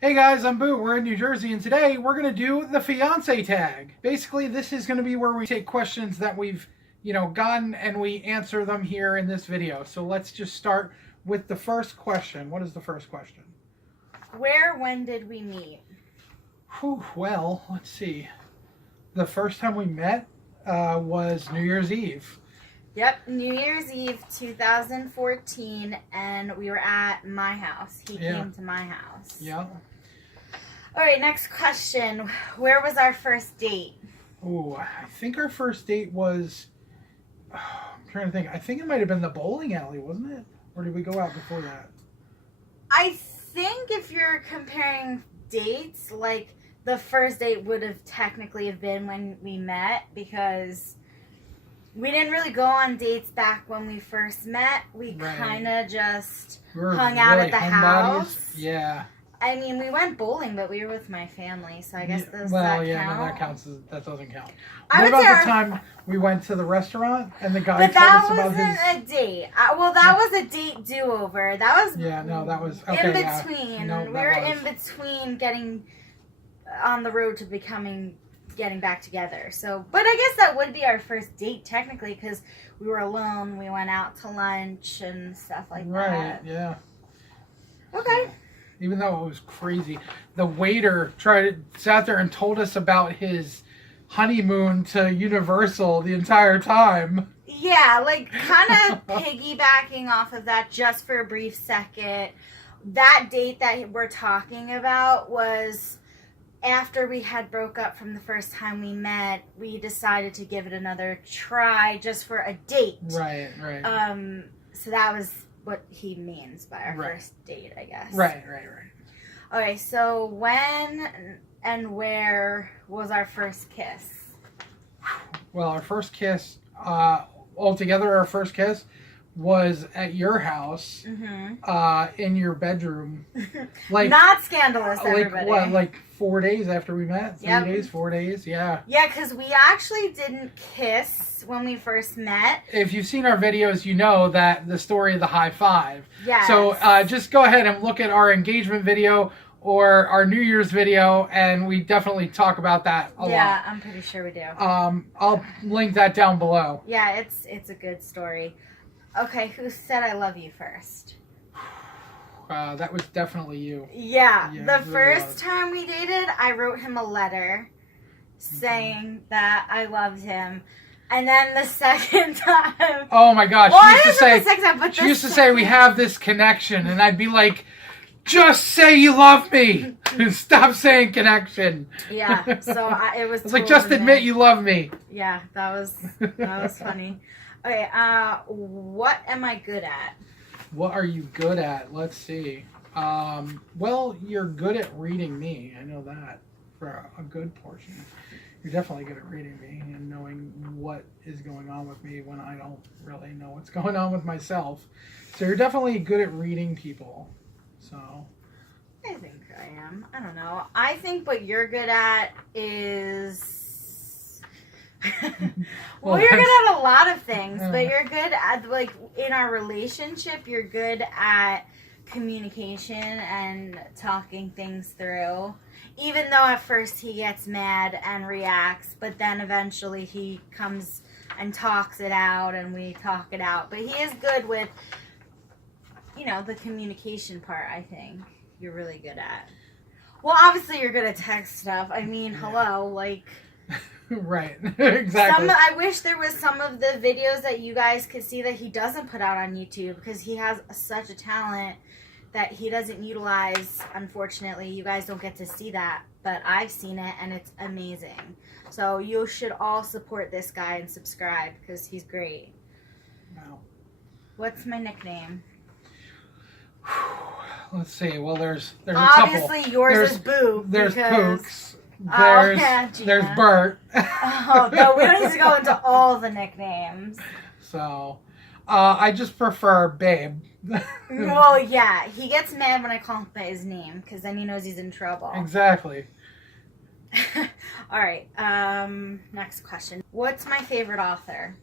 Hey guys, I'm Boo. We're in New Jersey, and today we're going to do the Fiance Tag. Basically, this is going to be where we take questions that we've, gotten and we answer them here in this video. So let's just start with the first question. What is the first question? When did we meet? Well, let's see. The first time we met was New Year's Eve. Yep, New Year's Eve 2014, and we were at my house. He came to my house. Yeah. All right, next question. Where was our first date? Ooh, I think our first date was... I'm trying to think. I think it might have been the bowling alley, wasn't it? Or did we go out before that? I think if you're comparing dates, like the first date would have technically been when we met, because we didn't really go on dates back when we first met. We kind of just hung out at the house. Yeah. I mean, we went bowling, but we were with my family, so I guess that count? No, that counts. That doesn't count. What about the time we went to the restaurant and the guy told us about his... But that wasn't a date. That was a date do-over. That was... Yeah, no, that was... Okay, in between. Yeah. No, we were in between getting on the road to getting back together. So, but I guess that would be our first date, technically, because we were alone. We went out to lunch and stuff like that. Right, yeah. Okay. So, even though it was crazy, the waiter sat there and told us about his honeymoon to Universal the entire time. Yeah, like kind of piggybacking off of that just for a brief second. That date that we're talking about was after we had broke up from the first time we met. We decided to give it another try just for a date. Right. So that was what he means by our first date, I guess. Right. Okay, so when and where was our first kiss? Well, our first kiss, altogether our first kiss was at your house, in your bedroom. Like, not scandalous, everybody. Like what, like 4 days after we met? 3 days, 4 days, yeah. Yeah, because we actually didn't kiss when we first met. If you've seen our videos, you know that the story of the high five. Yeah. So just go ahead and look at our engagement video or our New Year's video, and we definitely talk about that a lot. Yeah, I'm pretty sure we do. I'll link that down below. Yeah, it's a good story. Okay, who said I love you first? That was definitely you. Yeah, the really first time we dated, I wrote him a letter saying that I loved him. And then the second time... Oh my gosh, she used to say we have this connection, and I'd be like, just say you love me! Stop saying connection. Yeah, so it was... It's like, just admit you love me. Yeah, that was funny. Okay, what am I good at? What are you good at? Let's see. Well, you're good at reading me. I know that for a good portion. You're definitely good at reading me and knowing what is going on with me when I don't really know what's going on with myself. So you're definitely good at reading people. So I think I am. I don't know. I think what you're good at is... well, you're good at a lot of things, but you're good at, like, in our relationship, you're good at communication and talking things through. Even though at first he gets mad and reacts, but then eventually he comes and talks it out and we talk it out. But he is good with, the communication part, I think. You're really good at. Well, obviously you're good at text stuff. I mean, hello, like... Right, exactly. I wish there was some of the videos that you guys could see that he doesn't put out on YouTube, because he has such a talent that he doesn't utilize. Unfortunately, you guys don't get to see that, but I've seen it and it's amazing. So you should all support this guy and subscribe, because he's great. Wow. What's my nickname? Let's see. Well, there's obviously a couple. Obviously yours is Boo. There's Pooks. There's Bert. Oh, no, we don't need to go into all the nicknames. So, I just prefer Babe. Well, yeah, he gets mad when I call him by his name, because then he knows he's in trouble. Exactly. All right, next question. What's my favorite author?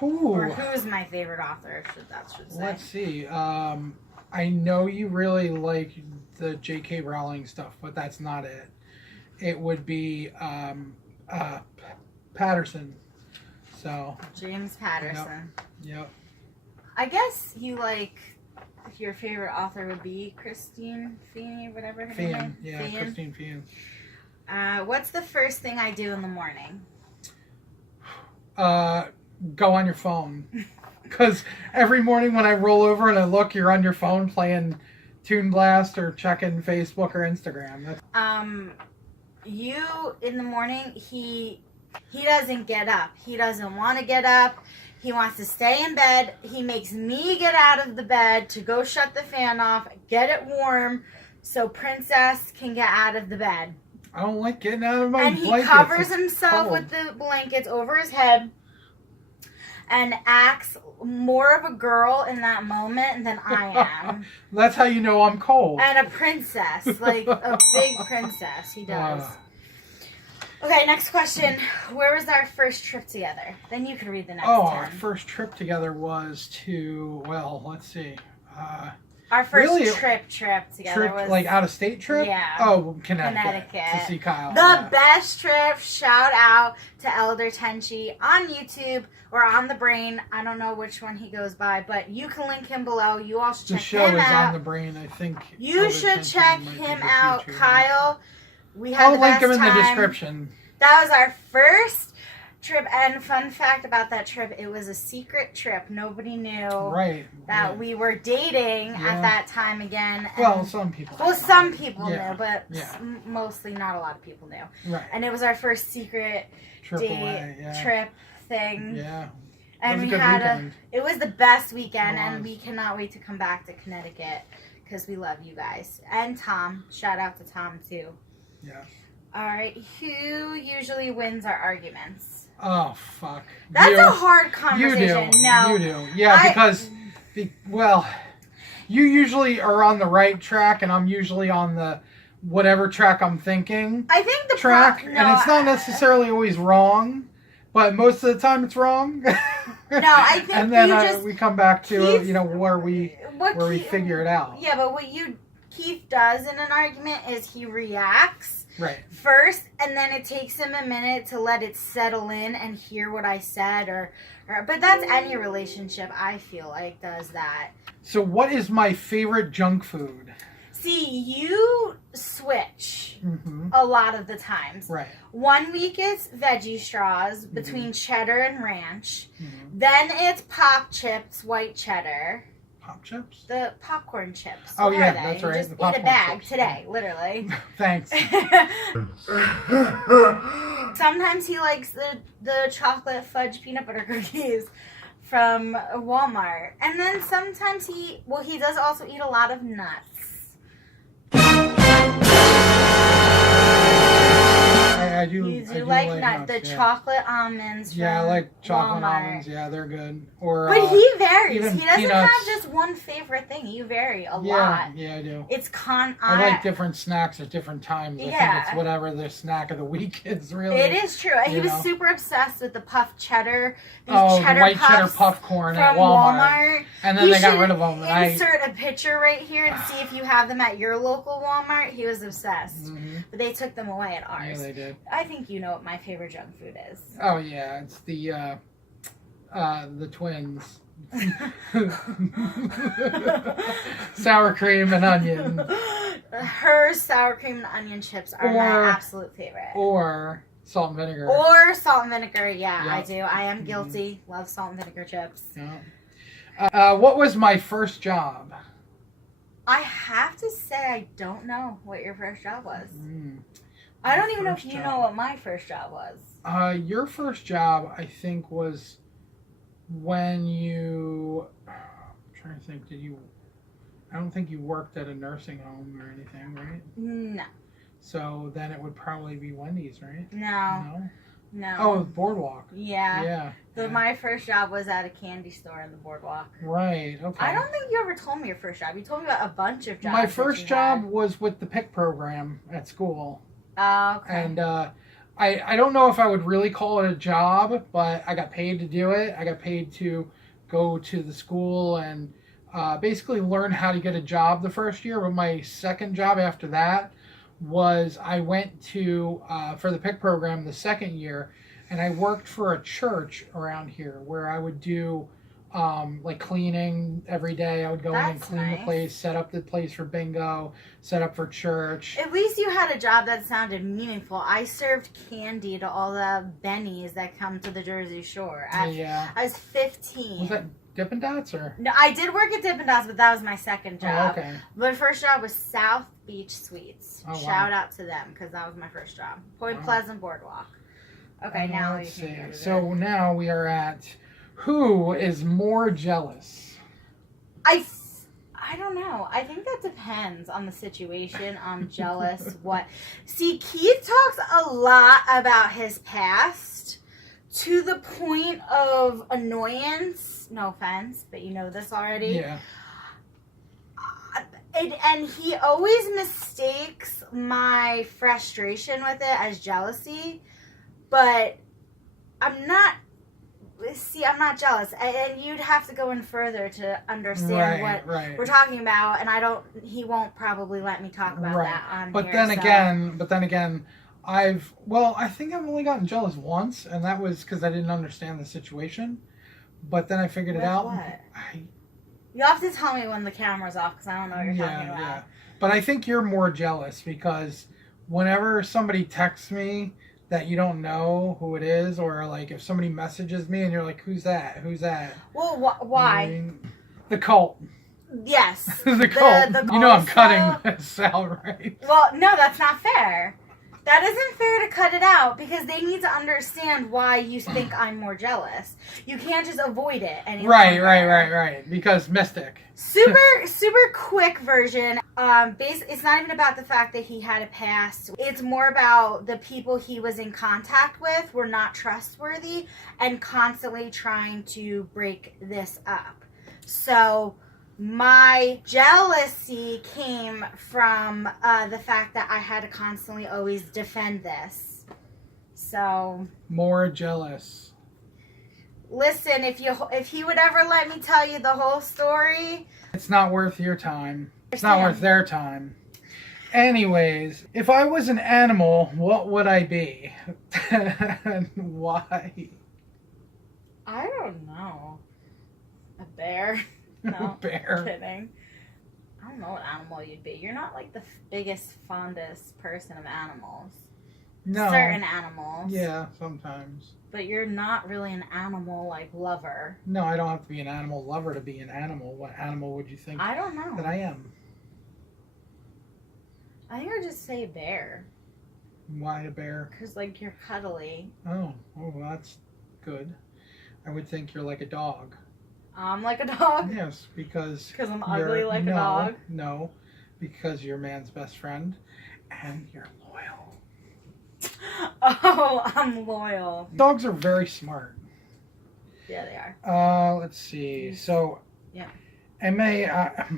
Ooh. Or who's my favorite author, should say. Let's see. I know you really like the J.K. Rowling stuff, but that's not it. It would be Patterson. So James Patterson. Yep. I guess you like your favorite author would be Christine Feeney, whatever her name. Yeah, Fian. Christine Fian. What's the first thing I do in the morning? Go on your phone. Because every morning when I roll over and I look, you're on your phone playing Toon Blast or checking Facebook or Instagram. You in the morning, he doesn't get up. He doesn't want to get up. He wants to stay in bed. He makes me get out of the bed to go shut the fan off, get it warm, so Princess can get out of the bed. I don't like getting out of my And he blankets. covers It's himself cold. with the blankets over his head and acts more of a girl in that moment than I am. That's how you know I'm cold. And a princess, like a big princess. He does. Okay, next question. Where was our first trip together? Then you can read the next Our 10. first trip together was to, well, let's see. Our first really, trip together was like out of state trip? Yeah. Oh, Connecticut. Connecticut. To see Kyle. The best trip. Shout out to Elder Tenchi on YouTube or on the Brain. I don't know which one he goes by, but you can link him below. You all should The check show him is out. on the Brain, I think. You Elder should Tension check might be him his out, YouTube. Kyle. We had I'll the link best him in the time. description. That was our first trip, and fun fact about that trip, it was a secret trip. Nobody knew Right. that we were dating Yeah. at that time again. And, Well, some people. well, some people Yeah. knew, but Yeah. mostly not a lot of people knew. Right. And it was our first secret Trip date away. Yeah. trip thing. Yeah. And It was we a good had weekend. it was the best weekend, It and was. we cannot wait to come back to Connecticut because we love you guys. And Tom. Shout out to Tom, too. Yeah. All right. Who usually wins our arguments? Oh, fuck. That's You. a hard You conversation. do. No. You do. Yeah, because, well, you usually are on the right track, and I'm usually on the whatever track I'm thinking I think the track. no, And it's not necessarily always wrong, but most of the time it's wrong. No, I think and then you just we come back to Keith- where we figure it out. Yeah, but what Keith does in an argument is he reacts Right. first, and then it takes him a minute to let it settle in and hear what I said, but that's any relationship, I feel like, does that. So what is my favorite junk food? See, you switch Mm-hmm. a lot of the times. Right. 1 week it's veggie straws between cheddar and ranch. Mm-hmm. Then it's pop chips, white cheddar. Pop chips? The popcorn chips. Oh, What yeah, are they? that's You right, just the ate a popcorn bag chips. today, literally. Thanks. Sometimes he likes the chocolate fudge peanut butter cookies from Walmart. And then sometimes he does also eat a lot of nuts. I do. You I do do like nuts, the yeah. chocolate almonds from Yeah, I like chocolate Walmart. almonds. Yeah, they're good. Or But he varies. even He doesn't peanuts. have just one favorite thing. You vary a yeah, lot. Yeah, I do. It's I like different snacks at different times. I think Yeah. it's whatever the snack of the week is, really. It is true. He You was know. super obsessed with the puff cheddar. These Oh, cheddar the white cheddar puffs popcorn from at Walmart. And then You they got should rid of them. And Insert a picture right here and see if you have them at your local Walmart. He was obsessed. Mhm. But they took them away at Yeah, ours. they did. I think you know what my favorite junk food is. Oh, yeah. It's the twins. Sour cream and onion. Her sour cream and onion chips are my absolute favorite. Or salt and vinegar. Or salt and vinegar. Yeah, I Yep. do. I am guilty. Love salt and vinegar chips. Yeah. What was my first job? I have to say I don't know what your first job was. I My don't even know if first you job. know what my first job was. Your first job, I think, was when you. I'm trying to think. I don't think you worked at a nursing home or anything, right? No. So then it would probably be Wendy's, right? No. No. Oh, Boardwalk. Yeah. Yeah. yeah. My first job was at a candy store in the Boardwalk. Right. Okay. I don't think you ever told me your first job. You told me about a bunch of jobs. My that first you job had. was with the PIC program at school. Oh, okay. And I don't know if I would really call it a job, but I got paid to do it. I got paid to go to the school and basically learn how to get a job the first year. But my second job after that was I went to for the PIC program the second year, and I worked for a church around here where I would do like cleaning every day. I would go in and clean the place, set up the place for bingo, set up for church. At least you had a job that sounded meaningful. I served candy to all the bennies that come to the Jersey Shore. I was 15. Was that Dippin' Dots or? No, I did work at Dippin' Dots, but that was my second job. Oh, okay. My first job was South Beach Sweets. Oh, wow. Shout out to them because that was my first job. Point Pleasant Boardwalk. Okay, now let's you see. can go to So now we are at who is more jealous? I don't know. I think that depends on the situation. I'm jealous. What? See, Keith talks a lot about his past to the point of annoyance. No offense, but you know this already. Yeah. And he always mistakes my frustration with it as jealousy, but I'm not jealous. And you'd have to go in further to understand what we're talking about, and he won't probably let me talk about that on but here. Then again, I think I've only gotten jealous once, and that was because I didn't understand the situation. But then I figured it out. What? You have to tell me when the camera's off because I don't know what you're talking about. Yeah. But I think you're more jealous because whenever somebody texts me that you don't know who it is, or like if somebody messages me and you're like, who's that? Who's that? Well, why? I mean, the cult. Yes. The cult. The You know I'm cutting this out, right? Well, no, that's not fair. That isn't fair to cut it out because they need to understand why you think I'm more jealous. You can't just avoid it any longer. Right. Because Mystic. Super quick version. It's not even about the fact that he had a past. It's more about the people he was in contact with were not trustworthy and constantly trying to break this up. So my jealousy came from the fact that I had to constantly always defend this. So more jealous. Listen, if he would ever let me tell you the whole story, it's not worth your time. It's not worth their time. Anyways, if I was an animal, what would I be? And why? I don't know. A bear. No, bear. Kidding. I don't know what animal you'd be. You're not like the biggest, fondest person of animals. No. Certain animals. Yeah, sometimes. But you're not really an animal like lover. No, I don't have to be an animal lover to be an animal. What animal would you think I don't know. that I am? I think I'd just say bear. Why a bear? Because like you're cuddly. Oh, that's good. I would think you're like a dog. I'm like a dog? Yes, because I'm ugly like a dog? No, because you're man's best friend and you're loyal. Oh, I'm loyal. Dogs are very smart. Yeah, they are. Let's see. So, yeah. Am I a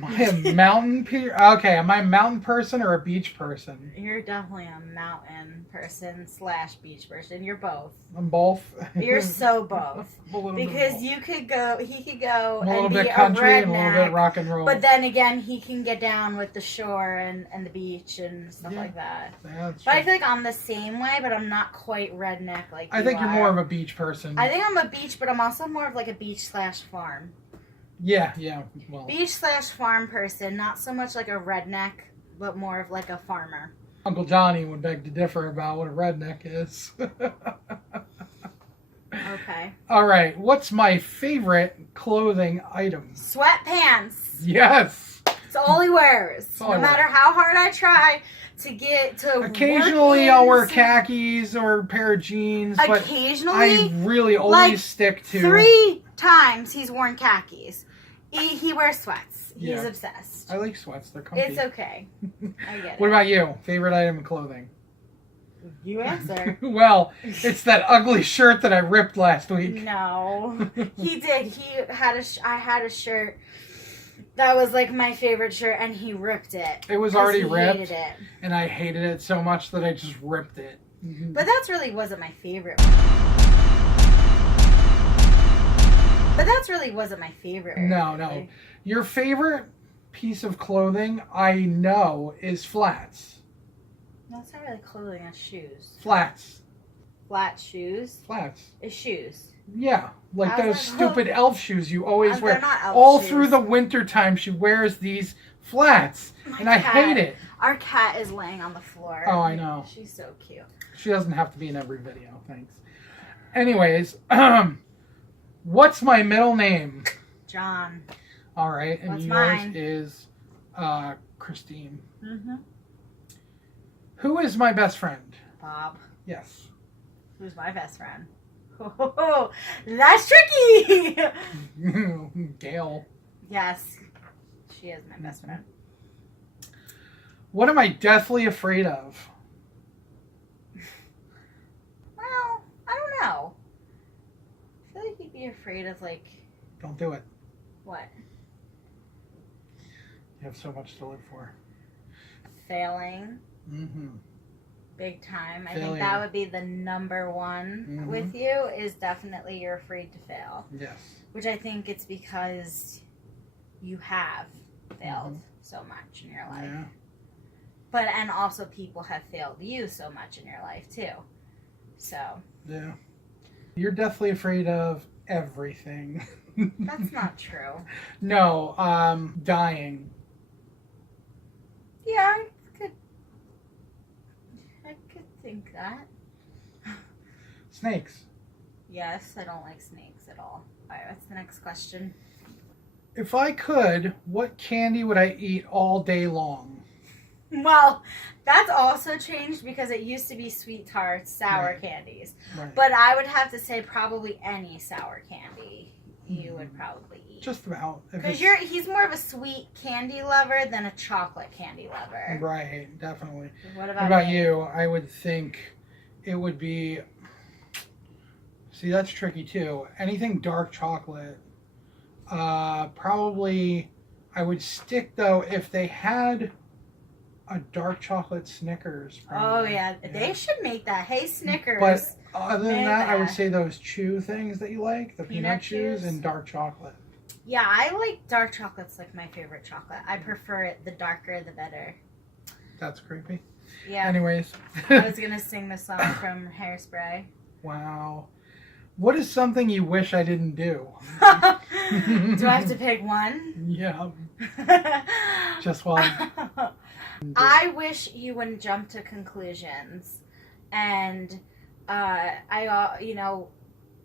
mountain Okay, am I a mountain person or a beach person? You're definitely a mountain person / beach person. You're both. I'm both. You're so both. Because he could go and be a redneck, and a little bit rock and roll. But then again, he can get down with the shore and the beach and stuff like that. That's but I feel like I'm the same way, but I'm not quite redneck like I think you're more of a beach person. I think I'm a beach, but I'm also more of like a beach / farm. Yeah, well. Beach / farm person, not so much like a redneck, but more of like a farmer. Uncle Johnny would beg to differ about what a redneck is. Okay. All right, what's my favorite clothing item? Sweatpants. Yes. It's all he wears. No matter how hard I try to get to occasionally I'll wear khakis or a pair of jeans. Occasionally? But I really always stick to... 3 times he's worn khakis. He wears sweats. He's obsessed. I like sweats. They're comfy. It's okay. I get it. What about you? Favorite item of clothing? You answer. Well, it's that ugly shirt that I ripped last week. No. He did. I had a shirt that was like my favorite shirt and he ripped it. It was already ripped. Hated it. And I hated it so much that I just ripped it. But that's really wasn't my favorite. But that's really wasn't my favorite. No, really. no. Your favorite piece of clothing, I know, is flats. No, it's not really clothing, it's shoes. Flats. Flat shoes Flats. is shoes. Yeah, like How's those that stupid elf shoes you always They're wear. not elf All shoes. through the winter time, she wears these flats, and I hate it. Our cat is laying on the floor. Oh, I know. She's so cute. She doesn't have to be in every video, thanks. Anyways, what's my middle name? John. All right, and What's yours mine? is Christine. Mm-hmm. Who is my best friend? Bob. Yes. Who's my best friend? Oh, that's tricky. Gail. Yes, she is my best friend. What am I deathly afraid of? Well, I don't know. I feel like you'd be afraid of like Don't do it. what? You have so much to live for. Failing. Mm-hmm. Big time. I Failure. think that would be the number one Mhm. with you is definitely you're afraid to fail. Yes. Which I think it's because you have failed so much in your life. Yeah. But and also people have failed you so much in your life too. So Yeah. You're deathly afraid of everything. that's not true. No, dying. Yeah, I could think that. Snakes. Yes, I don't like snakes at all. Alright, what's the next question? If I could, what candy would I eat all day long? Well, that's also changed because it used to be sweet tarts, sour Right. candies. Right. But I would have to say probably any sour candy you would probably eat. Just about. If Because it's- he's more of a sweet candy lover than a chocolate candy lover. Right, definitely. What What about, about you? I would think it would be. See, that's tricky too. Anything dark chocolate. Probably. I would stick though if they had a dark chocolate Snickers. Oh Probably. yeah, they should make that. Hey Snickers. But other than Make that, I would that. say those chew things that you like, the peanut chews chews? and dark chocolate. Yeah, I like dark chocolate's like my favorite chocolate. I prefer it the darker the better. That's creepy. Yeah. Anyways. I was gonna sing the song from Hairspray. Wow. What is something you wish I didn't do? Do I have to pick one? Yeah, just one. I wish you wouldn't jump to conclusions and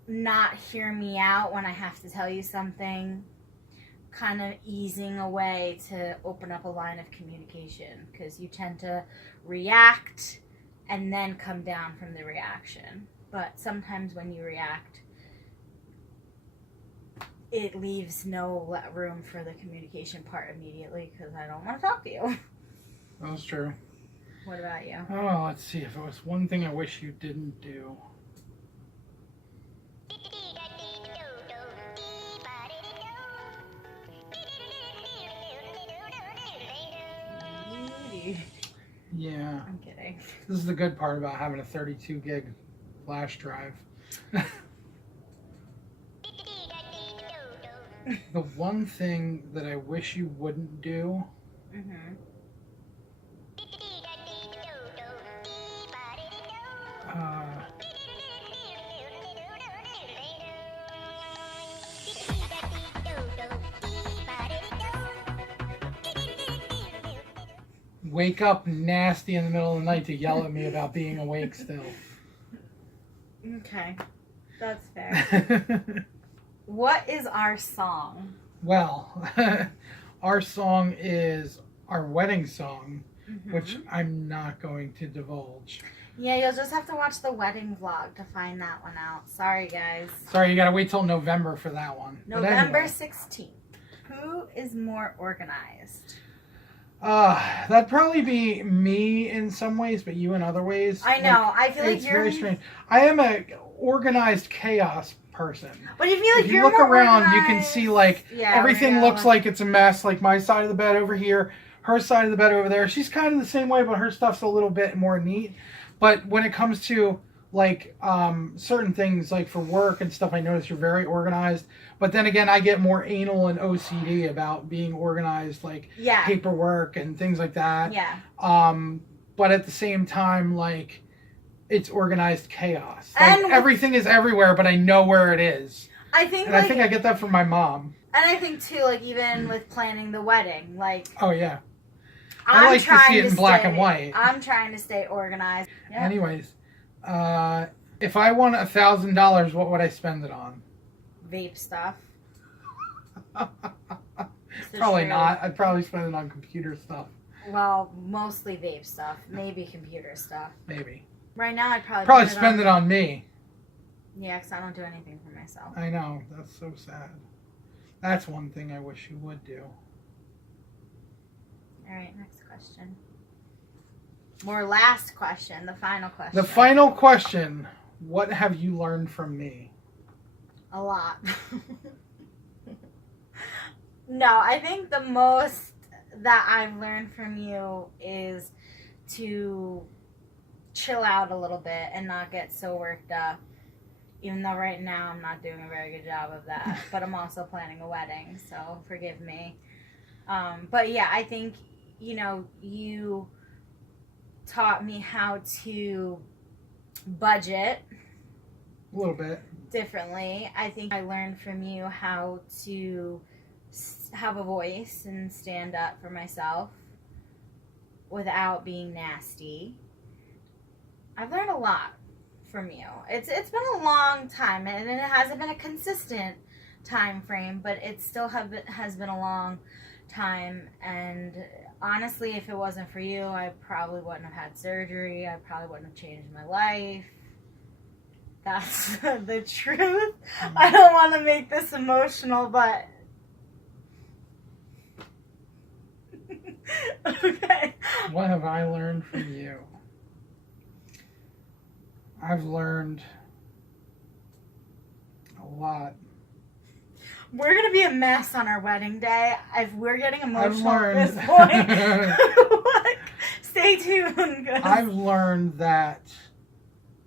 not hear me out when I have to tell you something, kind of easing away to open up a line of communication because you tend to react and then come down from the reaction. But sometimes when you react, it leaves no room for the communication part immediately because I don't want to talk to you. That's true. What about you? Oh, let's see. If it was one thing I wish you didn't do. Yeah. I'm kidding. This is the good part about having a 32 gig flash drive. The one thing that I wish you wouldn't do. Mm-hmm. Wake up nasty in the middle of the night to yell at me about being awake still. Okay. That's fair. What is our song? Well, our song is our wedding song, Mm-hmm. which I'm not going to divulge. Yeah, you'll just have to watch the wedding vlog to find that one out. Sorry, guys. Sorry, you gotta wait till November for that one. But November anyway. 16th. Who is more organized? That'd probably be me in some ways, but you in other ways. I know. I feel like it's you're. very strange. I am a organized chaos person. But I feel like If you you're look more around, you can organized. see like Yeah, everything we're looks gonna- like it's a mess. Like my side of the bed over here, her side of the bed over there. She's kind of the same way, but her stuff's a little bit more neat. But when it comes to like certain things, like for work and stuff. I notice you're very organized, but then again, I get more anal and OCD about being organized, like Yeah. paperwork and things like that. Yeah. But at the same time, like it's organized chaos. Like, And everything is everywhere, but I know where it is. I think, And I think I get that from my mom. And I think too, like even with planning the wedding, like Oh yeah, I like to see it in black and white. I'm trying to stay organized. Yeah. Anyways, if I won $1,000, what would I spend it on? Vape stuff. Probably not. I'd probably spend it on computer stuff. Well, mostly vape stuff. Maybe computer stuff. Maybe. Right now, I'd probably spend it on me. Yeah, because I don't do anything for myself. I know. That's so sad. That's one thing I wish you would do. All right, next question. More last question, the final question. The final question. What have you learned from me? A lot. No, I think the most that I've learned from you is to chill out a little bit and not get so worked up. Even though right now I'm not doing a very good job of that. But I'm also planning a wedding, so forgive me. But yeah, I think, you taught me how to budget A little bit. differently. I think I learned from you how to have a voice and stand up for myself without being nasty. I've learned a lot from you. It's been a long time, and it hasn't been a consistent time frame, but it still has been a long time. And honestly, if it wasn't for you, I probably wouldn't have had surgery. I probably wouldn't have changed my life. That's the truth. I don't want to make this emotional, but okay. What have I learned from you? I've learned a lot. We're going to be a mess on our wedding day. If we're getting emotional I've at this learned, point, stay tuned. I've learned that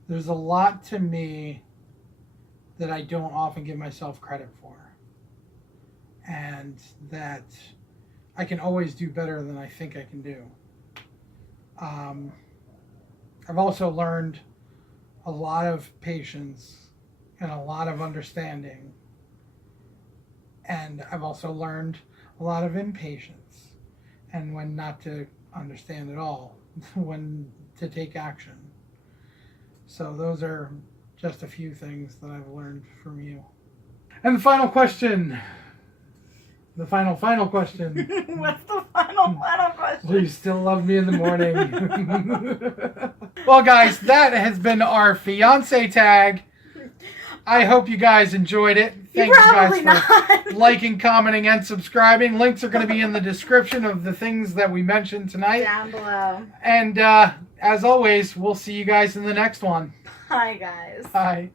there's a lot to me that I don't often give myself credit for. And that I can always do better than I think I can do. I've also learned a lot of patience and a lot of understanding. And I've also learned a lot of impatience and when not to understand at all, when to take action. So those are just a few things that I've learned from you. And the final question. The final question. What's the final question? Will you still love me in the morning? Well, guys, that has been our Fiance Tag. I hope you guys enjoyed it. Thank you guys for liking, commenting, and subscribing. Links are going to be in the description of the things that we mentioned tonight. Down below. And as always, we'll see you guys in the next one. Hi, guys. Bye.